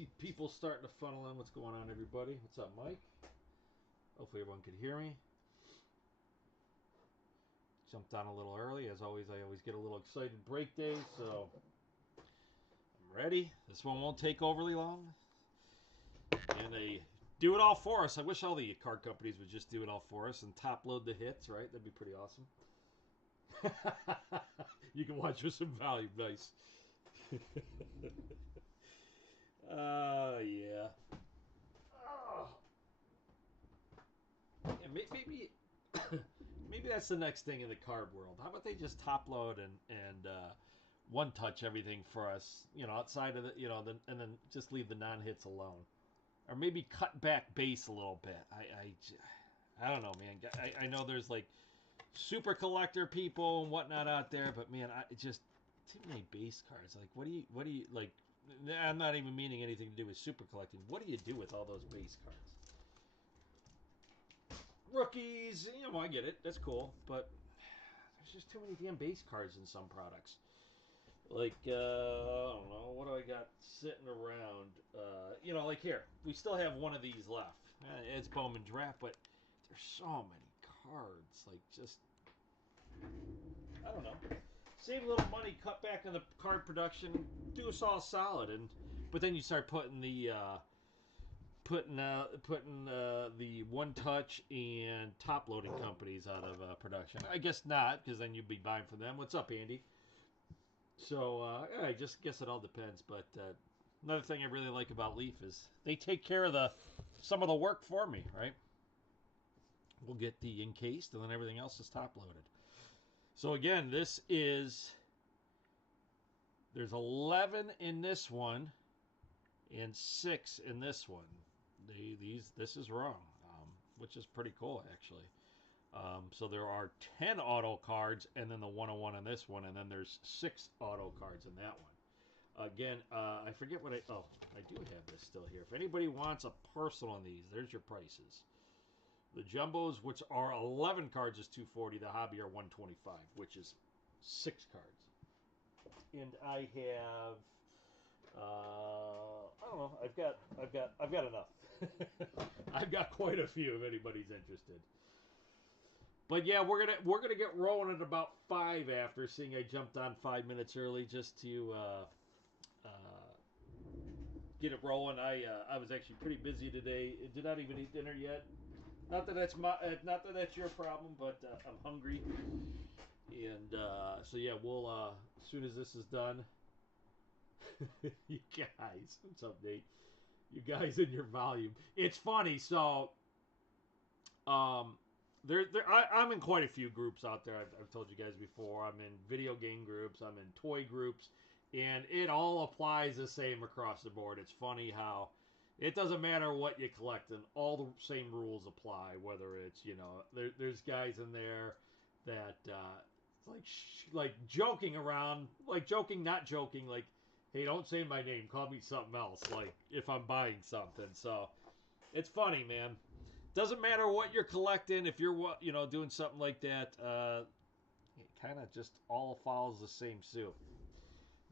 see people starting to funnel in. What's going on, everybody? What's up, Mike? Hopefully everyone could hear me. Jumped on a little early. As always, I always get a little excited break day, so I'm ready. This one won't take overly long. And they do it all for us. I wish all the card companies would just do it all for us and top load the hits, right? That'd be pretty awesome. You can watch with some value. Nice. Yeah. Oh. Yeah, maybe maybe that's the next thing in the card world. How about they just top load and one touch everything for us, outside of and then just leave the non-hits alone, or maybe cut back base a little bit. I don't know, man. I know there's like super collector people and whatnot out there, but man, I just too many base cards. Like, what do you like? I'm not even meaning anything to do with super collecting. What do you do with all those base cards? Rookies, I get it. That's cool, but there's just too many damn base cards in some products. Like, I don't know, what do I got sitting around? Like here, we still have one of these left. It's Bowman Draft, but there's so many cards. Like, just, I don't know. Save a little money, cut back on the card production, do us all solid, but then you start putting the the one touch and top loading companies out of production. I guess not, because then you'd be buying from them. What's up, Andy? So I just guess it all depends. But another thing I really like about Leaf is they take care of some of the work for me, right? We'll get the encased, and then everything else is top loaded. So again, there's 11 in this one and 6 in this one. This is wrong, which is pretty cool actually. So there are 10 auto cards, and then the 101 in this one, and then there's 6 auto cards in that one. Again, I forget what I do have this still here. If anybody wants a personal on these, there's your prices. The jumbos, which are 11 cards, is $240. The hobby are $125, which is 6 cards. And I have, I don't know. I've got enough. I've got quite a few. If anybody's interested. But yeah, we're gonna get rolling at about 5 after. Seeing I jumped on 5 minutes early just to get it rolling. I was actually pretty busy today. I did not even eat dinner yet. Not that that's your problem, but I'm hungry. And so yeah, we'll as soon as this is done. You guys, what's up, Nate? You guys and your volume. It's funny. So, I'm in quite a few groups out there. I've told you guys before. I'm in video game groups. I'm in toy groups, and it all applies the same across the board. It's funny how it doesn't matter what you collect, and all the same rules apply. Whether it's there's guys in there that like joking around, like joking, not joking, like, hey, don't say my name, call me something else, like if I'm buying something. So it's funny, man. Doesn't matter what you're collecting. If you're doing something like that, it kind of just all follows the same suit.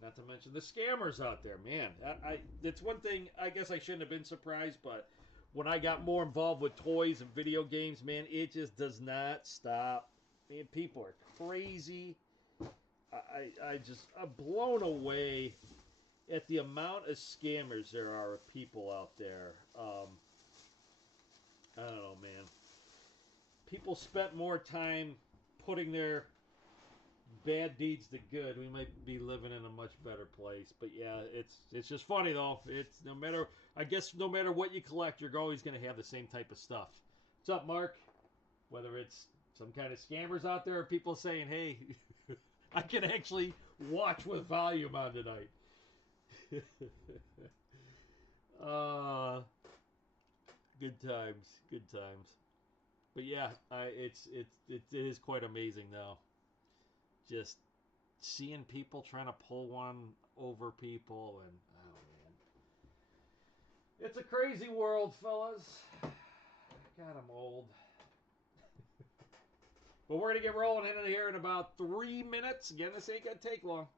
Not to mention the scammers out there, man. That's one thing. I guess I shouldn't have been surprised, but when I got more involved with toys and video games, man, it just does not stop. Man, people are crazy. I'm blown away at the amount of scammers there are of people out there. I don't know, man. People spent more time putting their bad deeds to good. We might be living in a much better place. But yeah, it's just funny though. It's no matter what you collect, you're always going to have the same type of stuff. What's up, Mark? Whether it's some kind of scammers out there or people saying, hey, I can actually watch with volume on tonight. Good times, good times. But yeah, it is quite amazing though. Just seeing people trying to pull one over people, and oh man, it's a crazy world, fellas. God, I'm old. But we're gonna get rolling into here in about 3 minutes. Again, this ain't gonna take long.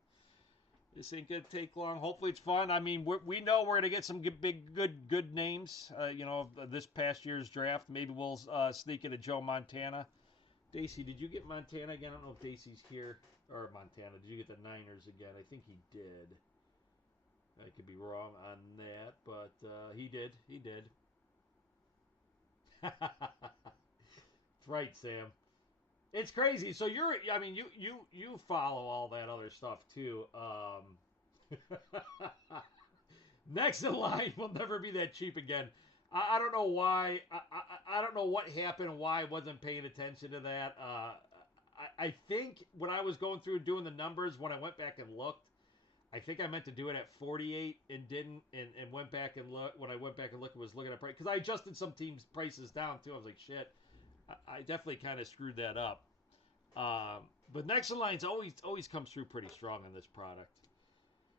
This ain't gonna take long. Hopefully, it's fun. I mean, we know we're gonna get some good names. This past year's draft. Maybe we'll sneak into Joe Montana. Daisy, did you get Montana again? I don't know if Daisy's here or Montana. Did you get the Niners again? I think he did. I could be wrong on that, but he did. He did. That's right, Sam. It's crazy. So I mean, you follow all that other stuff too. Next in line will never be that cheap again. I don't know why. I don't know what happened. Why I wasn't paying attention to that. I think when I was going through doing the numbers, when I went back and looked, I think I meant to do it at 48 and didn't, and went back and look. When I went back and looked, was looking at price because I adjusted some teams' prices down too. I was like, shit, I definitely kind of screwed that up. But Next in Line's always comes through pretty strong on this product.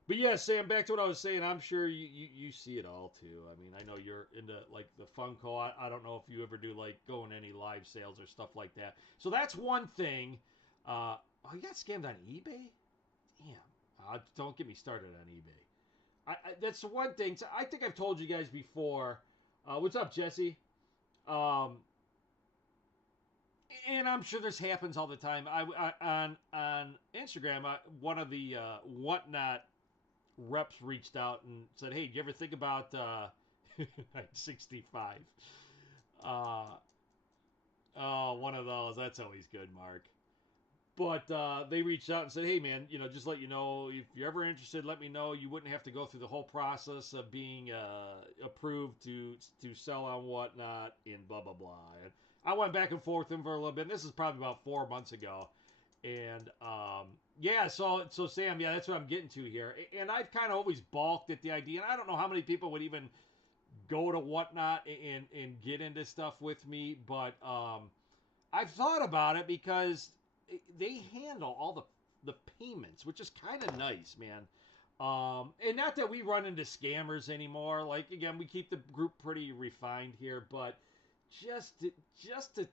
But yeah, Sam, back to what I was saying. I'm sure you see it all too. I mean, I know you're into like the Funko. I don't know if you ever do like go in any live sales or stuff like that. So that's one thing. Oh, you got scammed on eBay? Damn. Don't get me started on eBay. That's the one thing. So I think I've told you guys before. What's up, Jesse? Um, and I'm sure this happens all the time. On Instagram, one of the whatnot reps reached out and said, "Hey, do you ever think about 65?" Uh, oh, one of those. That's always good, Mark. But they reached out and said, "Hey, man, just let you know if you're ever interested, let me know. You wouldn't have to go through the whole process of being approved to sell on whatnot and blah blah blah." And I went back and forth with him for a little bit. And this is probably about 4 months ago, and yeah, so Sam, yeah, that's what I'm getting to here. And I've kind of always balked at the idea, and I don't know how many people would even go to whatnot and get into stuff with me, but I've thought about it because they handle all the payments, which is kind of nice, man. And not that we run into scammers anymore. Like again, we keep the group pretty refined here, but just to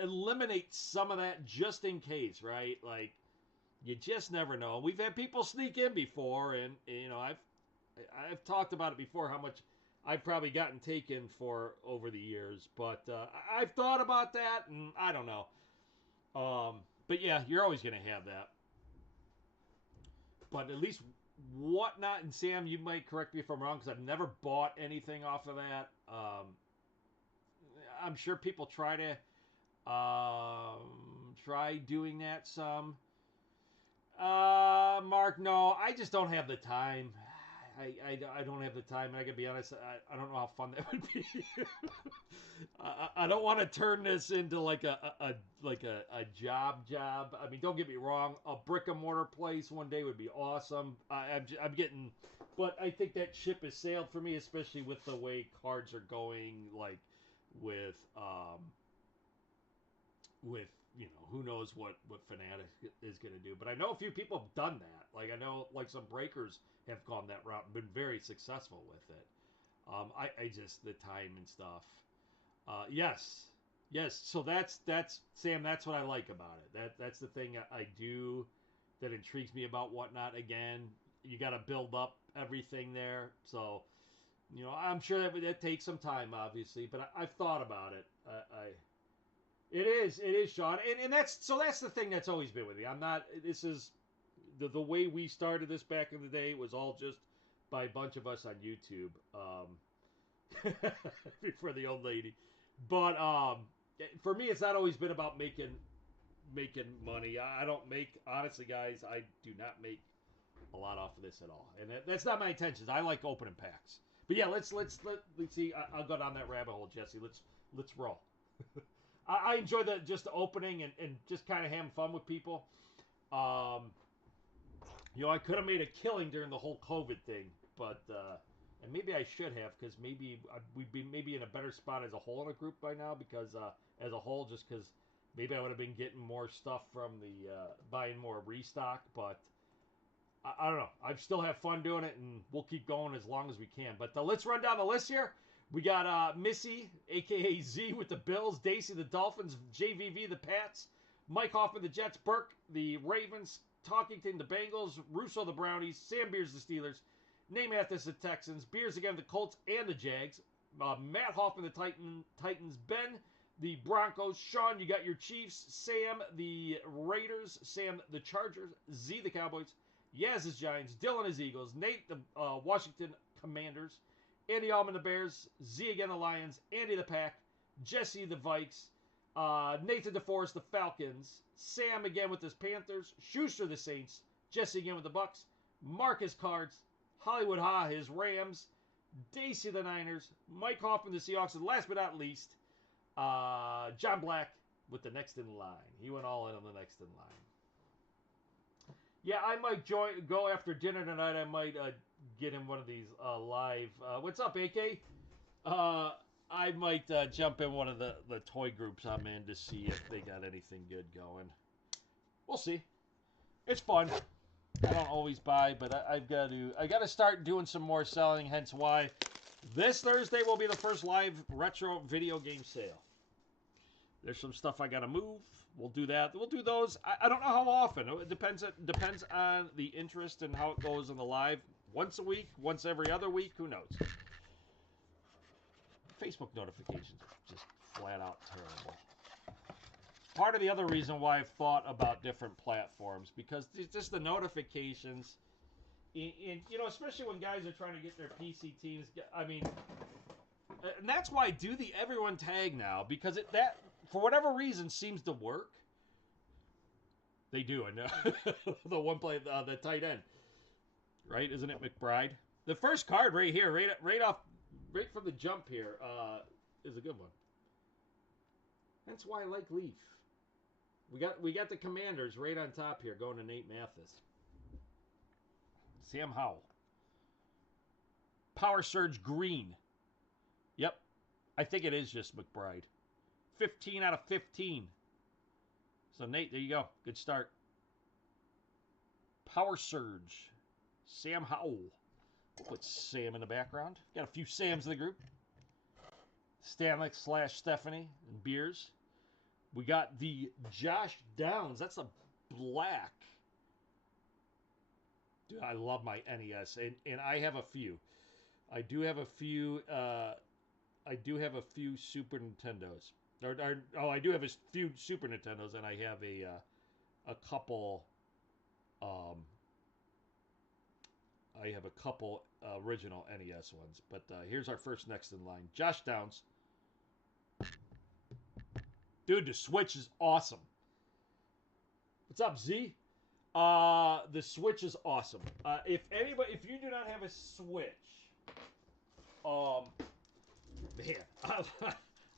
eliminate some of that, just in case, right? Like you just never know. We've had people sneak in before, and I've talked about it before how much I've probably gotten taken for over the years, but I've thought about that, and I don't know. But yeah, you're always going to have that. But at least whatnot, and Sam, you might correct me if I'm wrong because I've never bought anything off of that. I'm sure people try doing that some. Mark, no, I just don't have the time. I don't have the time, and I gotta be honest, I don't know how fun that would be. I don't want to turn this into like a job. I mean, don't get me wrong, a brick and mortar place one day would be awesome. I'm getting, but I think that ship has sailed for me, especially with the way cards are going, like with who knows what Fnatic is going to do. But I know a few people have done that. Like I know like some breakers have gone that route and been very successful with it. I just the time and stuff. Yes. So that's Sam. That's what I like about it. That's the thing I do that intrigues me about whatnot. Again, you got to build up everything there. So I'm sure that takes some time, obviously. But I've thought about it. It is, Sean, and that's the thing that's always been with me. I'm not. This is the way we started this back in the day was all just by a bunch of us on YouTube. For the old lady, but for me, it's not always been about making money. I don't make honestly, guys. I do not make a lot off of this at all, and that's not my intentions. I like opening packs. But yeah, let's see. I'll go down that rabbit hole, Jesse. Let's roll. I enjoy just the opening and just kind of having fun with people. Um, I could have made a killing during the whole COVID thing, but and maybe I should have because maybe we'd be maybe in a better spot as a whole in a group by now because as a whole, just because maybe I would have been getting more stuff from the buying more restock, but. I don't know. I still have fun doing it, and we'll keep going as long as we can. But let's run down the list here. We got Missy, a.k.a. Z, with the Bills, Daisy, the Dolphins, JVV, the Pats, Mike Hoffman, the Jets, Burke, the Ravens, Talkington, the Bengals. Russo, the Brownies. Sam Beers, the Steelers. Namathis, the Texans. Beers again, the Colts and the Jags. Matt Hoffman, the Titans. Ben, the Broncos. Sean, you got your Chiefs. Sam, the Raiders. Sam, the Chargers. Z, the Cowboys. Yaz, his Giants. Dylan, his Eagles. Nate, the Washington Commanders. Andy Allman, the Bears. Z again, the Lions. Andy, the Pack. Jesse, the Vikes. Nathan DeForest, the Falcons. Sam again with his Panthers. Schuster, the Saints. Jesse again with the Bucks. Marcus Cards. Hollywood Ha, his Rams. Daisy, the Niners. Mike Hoffman, the Seahawks. And last but not least, John Black with the next in line. He went all in on the next in line. Yeah, I might go after dinner tonight. I might get in one of these live. What's up, AK? I might jump in one of the toy groups I'm in to see if they got anything good going. We'll see. It's fun. I don't always buy, but I got to start doing some more selling. Hence why this Thursday will be the first live retro video game sale. There's some stuff I got to move. We'll do that. We'll do those. I don't know how often. It depends on the interest and how it goes in the live. Once a week, once every other week. Who knows? Facebook notifications are just flat out terrible. Part of the other reason why I've thought about different platforms, because just the notifications, and especially when guys are trying to get their PC teams. I mean, and that's why I do the everyone tag now, because that for whatever reason seems to work. They do, I know. The one play, the tight end, right? Isn't it McBride? The first card right here, right from the jump here, is a good one. That's why I like Leaf. We got the Commanders right on top here, going to Nate Mathis. Sam Howell. Power Surge Green. Yep. I think it is just McBride. 15 out of 15. So, Nate, there you go. Good start. Power Surge. Sam Howell. We'll put Sam in the background. Got a few Sams in the group. Stanley / Stephanie and Beers. We got the Josh Downs. That's a black. Dude, I love my NES, and I have a few. I do have a few Super Nintendos. I do have a few Super Nintendos, and I have a couple. I have a couple original NES ones. But here's our first next in line. Josh Downs. Dude, the Switch is awesome. What's up, Z? The Switch is awesome. If you do not have a Switch, man,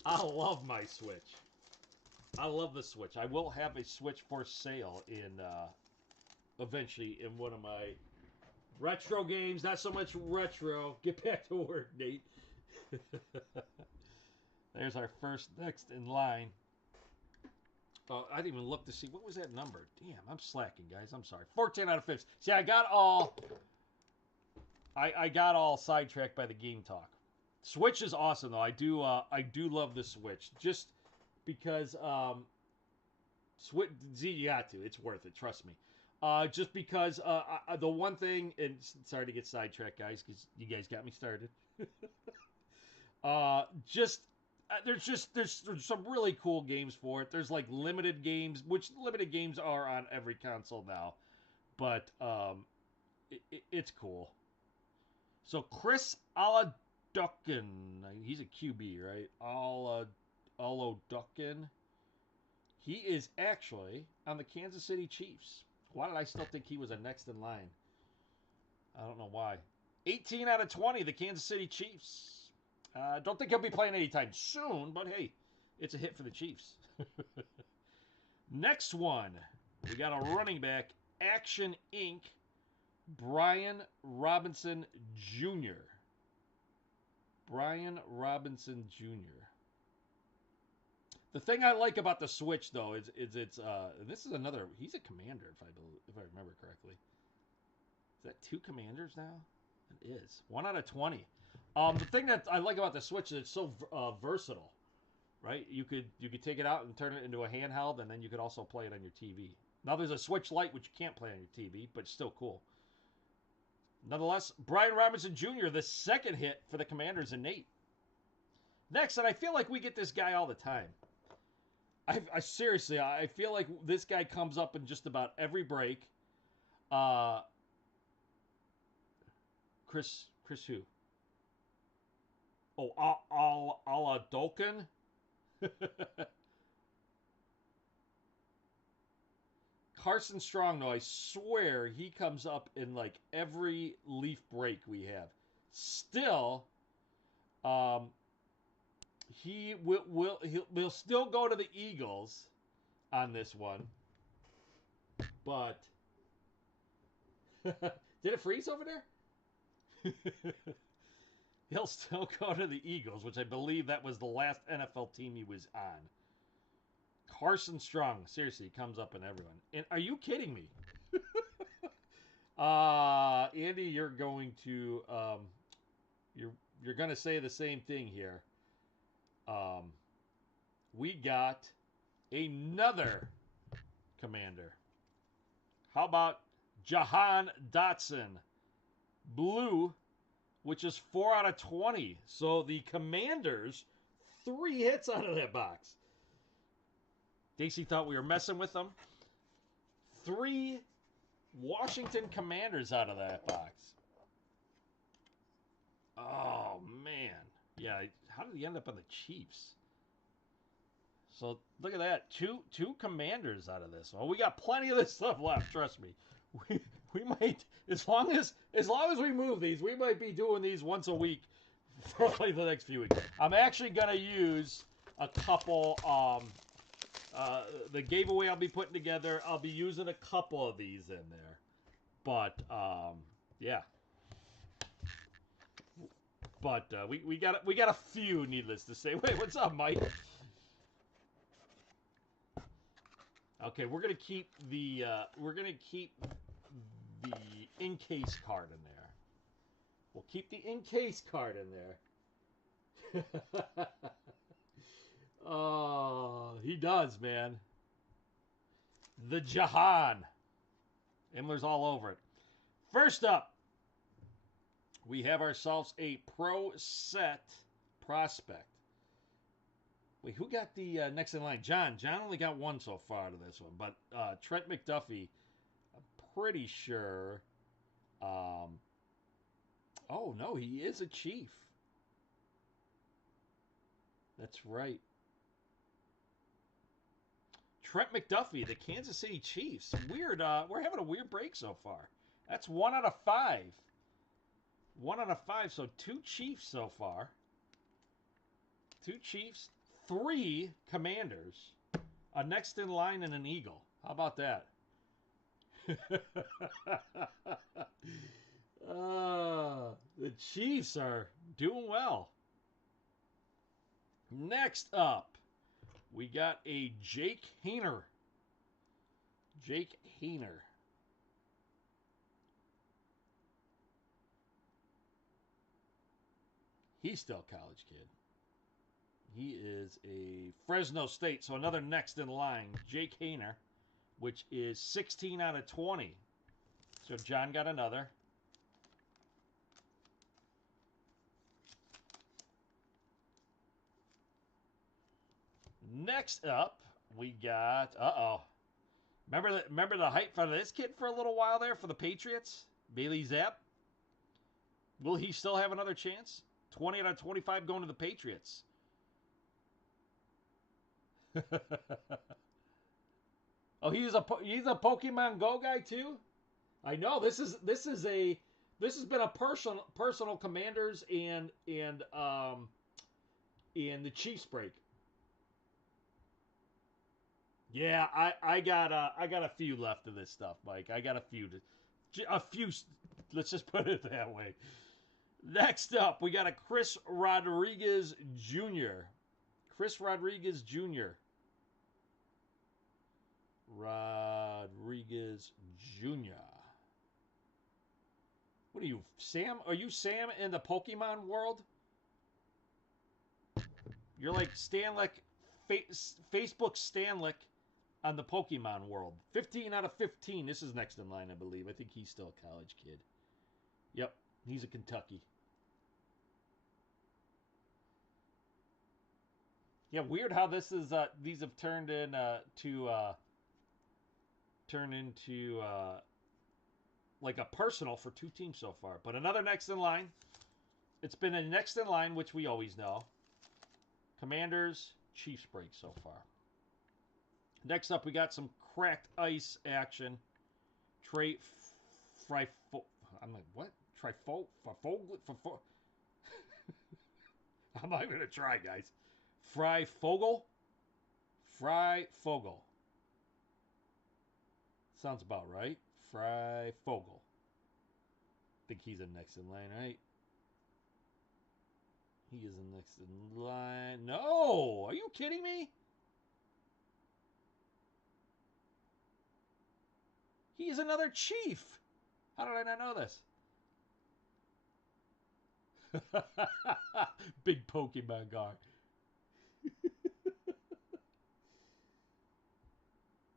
I love my Switch. I love the Switch. I will have a Switch for sale eventually in one of my retro games. Not so much retro. Get back to work, Nate. There's our first next in line. I didn't even look to see. What was that number? Damn, I'm slacking, guys. I'm sorry. 14 out of 15. See, I got all sidetracked by the game talk. Switch is awesome, though. I do love the Switch. Just because Z, you got to. It's worth it. Trust me. Just because the one thing, and sorry to get sidetracked, guys, because you guys got me started. There's some really cool games for it. There's like limited games, which limited games are on every console now, but it's cool. So Chris Aladukin, he's a QB, right? Aladukin. He is actually on the Kansas City Chiefs. Why did I still think he was a next in line? I don't know why. 18 out of 20, the Kansas City Chiefs. Don't think he'll be playing anytime soon, but hey, it's a hit for the Chiefs. Next one, we got a running back, Action Inc., Brian Robinson Jr. Brian Robinson Jr. The thing I like about the Switch, though, is it's this is another. He's a commander, if I remember correctly. Is that 2 commanders now? It is 1 out of 20. The thing that I like about the Switch is it's so versatile, right? You could take it out and turn it into a handheld, and then you could also play it on your TV. Now there's a Switch Lite, which you can't play on your TV, but it's still cool. Nonetheless, Brian Robinson Jr., the second hit for the Commanders and Nate. Next, and I feel like we get this guy all the time. I seriously, I feel like this guy comes up in just about every break. Chris who? Oh, Aladolkin? Carson Strong, though, I swear he comes up in like every Leaf break we have. Still, he will still go to the Eagles on this one. But did it freeze over there? He'll still go to the Eagles, which I believe that was the last NFL team he was on. Carson Strong, seriously, he comes up in everyone. And are you kidding me? Andy, you're going to you're going to say the same thing here. We got another Commander. How about Jahan Dotson, blue, which is 4 out of 20. So the Commanders, 3 hits out of that box. Dacey thought we were messing with them. 3 Washington Commanders out of that box. Oh, man. Yeah, how did he end up on the Chiefs? So look at that. Two Commanders out of this. Well, we got plenty of this stuff left, trust me. We might, as long as we move these, we might be doing these once a week for like the next few weeks. I'm actually gonna use a couple the giveaway I'll be putting together. I'll be using a couple of these in there. But yeah. But we got a few, needless to say. Wait, what's up, Mike? Okay, we're gonna keep the in-case card in there. We'll keep the in-case card in there. Oh, he does, man. The Jahan. Imler's all over it. First up, we have ourselves a Pro Set Prospect. Wait, who got the next in line? John. John only got one so far out of this one. But Trent McDuffie, I'm pretty sure. Oh, no, he is a Chief. That's right. Trent McDuffie, the Kansas City Chiefs. Weird. We're having a weird break so far. That's 1 out of 5. 1 out of 5, so 2 Chiefs so far. 2 Chiefs, 3 Commanders, a next in line, and an Eagle. How about that? The Chiefs are doing well. Next up, we got a Jake Haener. Jake Haener. He's still a college kid. He is a Fresno State, so another next in line, Jake Haener, which is 16 out of 20. So John got another. Next up, we got, Remember the hype for this kid for a little while there for the Patriots? Bailey Zapp? Will he still have another chance? 20 out of 25 going to the Patriots. Oh, he's a Pokemon Go guy too. I know this has been a personal Commanders and the Chiefs break. Yeah, I got a few left of this stuff, Mike. I got a few. Let's just put it that way. Next up, we got a Chris Rodriguez Jr. Chris Rodriguez Jr. Rodriguez Jr. What are you, Sam? Are you Sam in the Pokemon world? You're like Stanlick, Facebook Stanlick on the Pokemon world. 15 out of 15. This is next in line, I believe. I think he's still a college kid. Yep, he's a Kentucky. Yeah, weird how this is. These have turned into like a personal for two teams so far. But another next in line. It's been a next in line, which we always know. Commanders, Chiefs break so far. Next up, we got some cracked ice action. I'm like, what? I'm not going to try, guys. Fryfogle. Sounds about right. Fryfogle. Think he's in next in line, right? He is in next in line. No! Are you kidding me? He is another Chief. How did I not know this? Big Pokemon guy.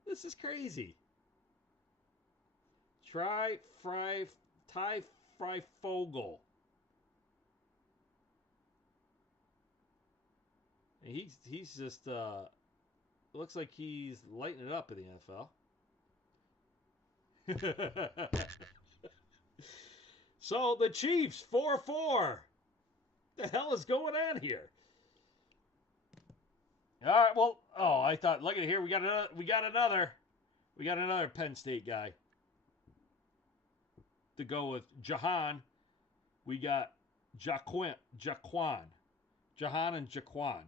This is crazy. Ty Fryfogle. He's just looks like he's lighting it up in the NFL. So the Chiefs 4-4. The hell is going on here? All right, well, I thought, look at here, we got another Penn State guy to go with Jahan. We got Jaquan, Jahan and Jaquan,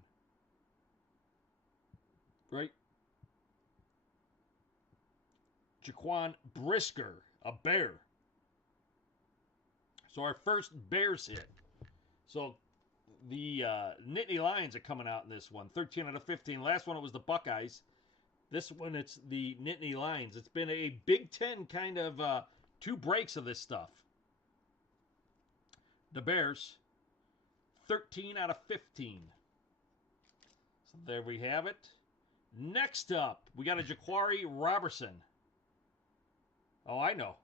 right? Jaquan Brisker, a Bear. So our first Bears hit. So the Nittany Lions are coming out in this one. 13 out of 15. Last one, it was the Buckeyes. This one, it's the Nittany Lions. It's been a Big Ten kind of two breaks of this stuff. The Bears, 13 out of 15. So there we have it. Next up, we got a Jaquari Robertson. Oh, I know.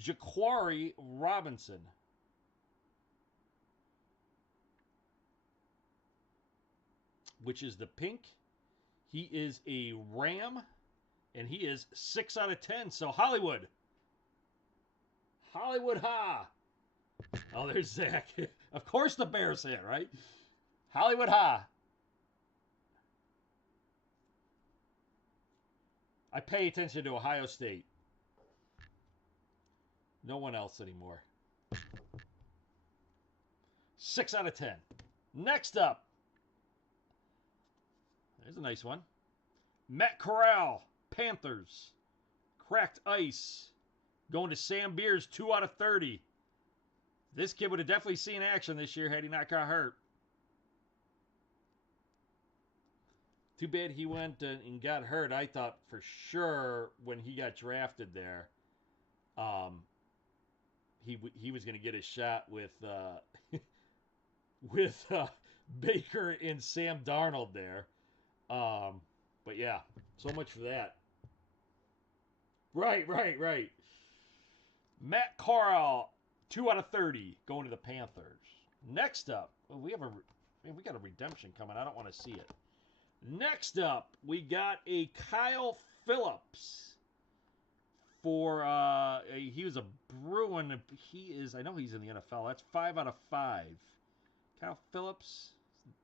Jaquari Robinson. Which is the pink. He is a Ram. And he is 6 out of 10. So Hollywood. Hollywood ha. Oh, there's Zach. Of course the Bears hit, right? Hollywood ha. I pay attention to Ohio State. No one else anymore. 6 out of 10. Next up. There's a nice one. Matt Corral, Panthers. Cracked ice. Going to Sam Beers, 2 out of 30. This kid would have definitely seen action this year had he not got hurt. Too bad he went and got hurt. I thought for sure when he got drafted there, he was going to get a shot with Baker and Sam Darnold there. But yeah, so much for that. Right. Matt Corral, 2 out of 30, going to the Panthers. Next up, we got a redemption coming. I don't want to see it. Next up, we got a Kyle Phillips for he was a Bruin. I know he's in the NFL. That's 5 out of 5. Kyle Phillips,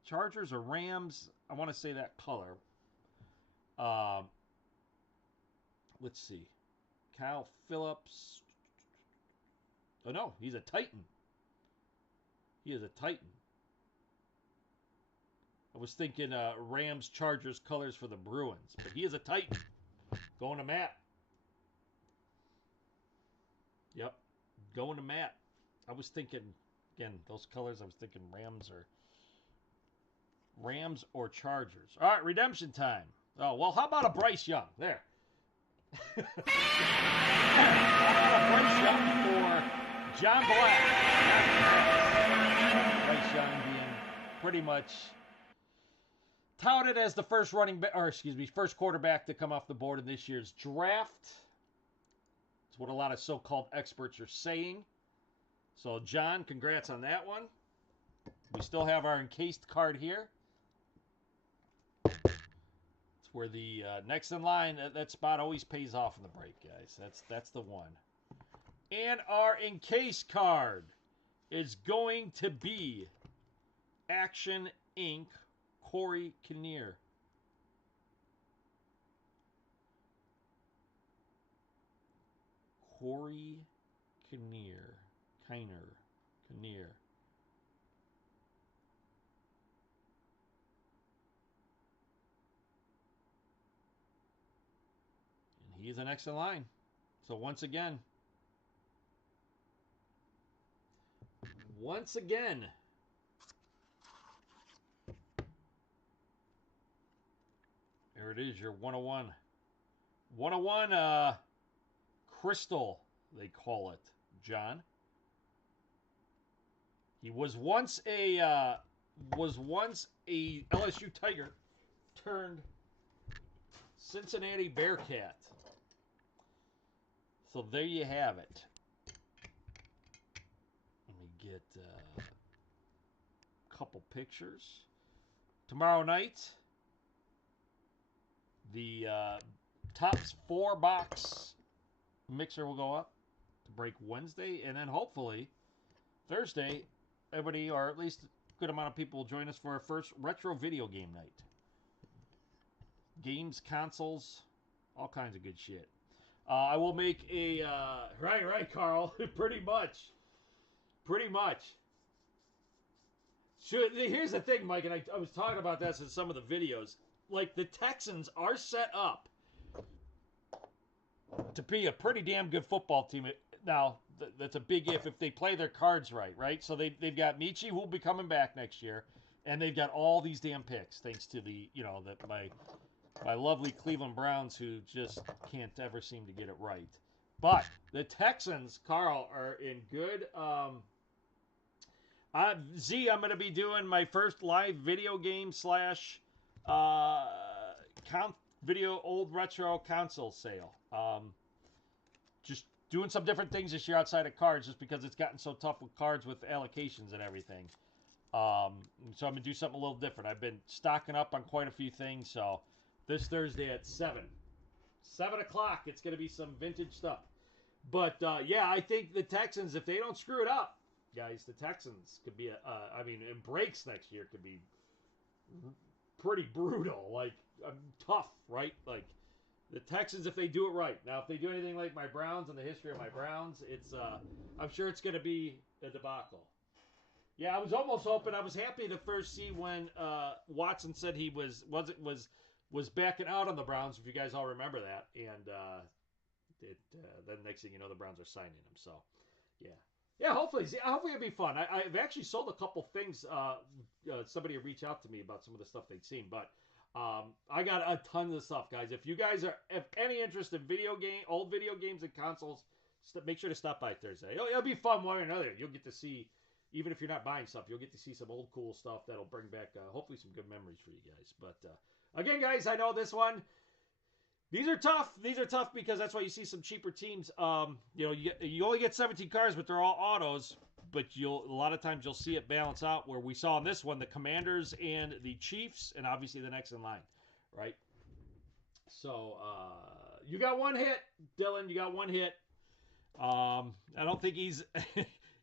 Chargers or Rams? I want to say that color. Let's see. Kyle Phillips. Oh no, he's a Titan. He is a Titan. I was thinking Rams, Chargers colors for the Bruins, but he is a Titan. Going to Matt. Yep, going to Matt. I was thinking, again, those colors, I was thinking Rams or Chargers. All right, redemption time. Oh, well, how about a Bryce Young? There. Bryce Young for John Black. Bryce Young being pretty much touted as the first first quarterback to come off the board in this year's draft. It's what a lot of so-called experts are saying. So, John, congrats on that one. We still have our encased card here. It's where the next in line, that spot always pays off in the break, guys. That's the one. And our encased card is going to be Action Inc. Corey Kinnear. Corey Kinnear. Kinnear. And he is the next in line. So once again, there it is, your 101. 101 Crystal, they call it, John. He was once a LSU Tiger turned Cincinnati Bearcat. So there you have it. Let me get a couple pictures. Tomorrow night, the Topps 4-box mixer will go up to break Wednesday, and then hopefully Thursday, everybody, or at least a good amount of people, will join us for our first retro video game night. Games, consoles, all kinds of good shit. I will make a right, Carl. Pretty much. Sure, here's the thing, Mike, and I was talking about this in some of the videos. Like, the Texans are set up to be a pretty damn good football team. Now, that's a big if they play their cards right? So they've got Michi, who will be coming back next year, and they've got all these damn picks, thanks to my lovely Cleveland Browns, who just can't ever seem to get it right. But the Texans, Carl, are in good. Z, I'm going to be doing my first live video game / video old retro console sale. Just doing some different things this year outside of cards, just because it's gotten so tough with cards with allocations and everything. So I'm going to do something a little different. I've been stocking up on quite a few things, so this Thursday at 7 o'clock, it's going to be some vintage stuff. But, yeah, I think the Texans, if they don't screw it up, guys, the Texans could be, in breaks next year could be pretty brutal, like, tough, right? Like, the Texans, if they do it right. Now, if they do anything like my Browns and the history of my Browns, it's, I'm sure it's going to be a debacle. Yeah, I was almost hoping, I was happy to first see when Watson said he was backing out on the Browns, if you guys all remember that, and then next thing you know, the Browns are signing him. So, yeah, hopefully it'll be fun. I've actually sold a couple things. Somebody reached out to me about some of the stuff they'd seen, but I got a ton of stuff, guys. If you guys have any interest in old video games and consoles, make sure to stop by Thursday. It'll be fun one way or another. You'll get to see, even if you're not buying stuff, you'll get to see some old cool stuff that'll bring back hopefully some good memories for you guys. But again, guys, I know this one. These are tough. Because that's why you see some cheaper teams. You only get 17 cars, but they're all autos. But a lot of times you'll see it balance out, where we saw in this one the Commanders and the Chiefs, and obviously the next in line, right? So you got one hit, Dylan. You got one hit. I don't think he's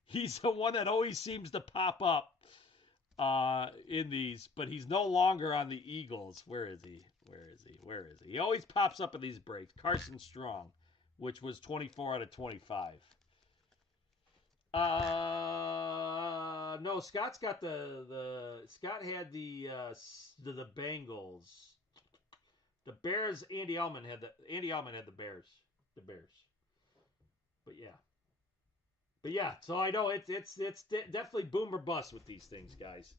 he's the one that always seems to pop up in these, but he's no longer on the Eagles. Where is he? He always pops up in these breaks. Carson Strong, which was 24 out of 25. No, Scott's got Scott had the Bengals. The Bears. Andy Elman had the Bears. But yeah. So I know it's definitely boom or bust with these things, guys.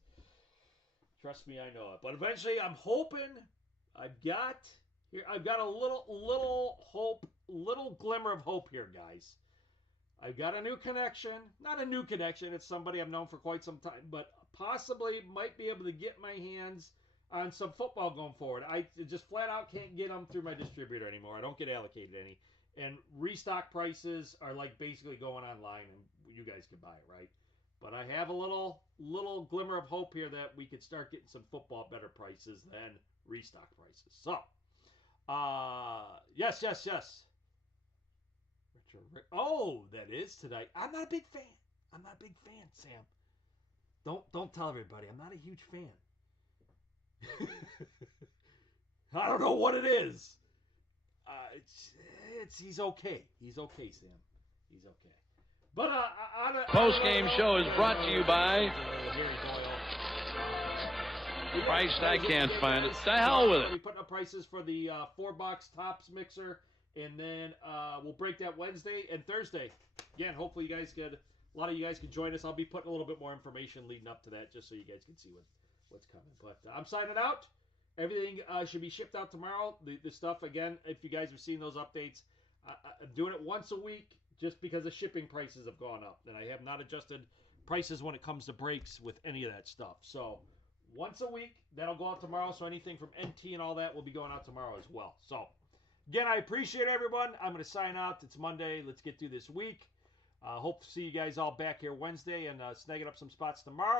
Trust me, I know it. But eventually, I'm hoping. I've got a little hope, little glimmer of hope here, guys. I've got a new connection. Not a new connection. It's somebody I've known for quite some time, but possibly might be able to get my hands on some football going forward. I just flat out can't get them through my distributor anymore. I don't get allocated any. And restock prices are like basically going online and you guys can buy it, right? But I have a little glimmer of hope here that we could start getting some football better prices than restock prices. So, yes. Richard, oh, that is tonight. I'm not a big fan. Sam. Don't tell everybody. I'm not a huge fan. I don't know what it is. He's okay. He's okay, Sam. He's okay. But Post-game show is brought to you by Christ, I can't find it. The hell with it. We put up prices for the 4-box Tops mixer, and then we'll break that Wednesday and Thursday. Again, hopefully you guys could, a lot of you guys can join us. I'll be putting a little bit more information leading up to that, just so you guys can see what's coming. But I'm signing out. Everything should be shipped out tomorrow. The stuff, again, if you guys have seen those updates, I'm doing it once a week just because the shipping prices have gone up. And I have not adjusted prices when it comes to brakes with any of that stuff. So once a week, that'll go out tomorrow. So anything from NT and all that will be going out tomorrow as well. So again, I appreciate everyone. I'm going to sign out. It's Monday. Let's get through this week. Hope to see you guys all back here Wednesday and snagging up some spots tomorrow.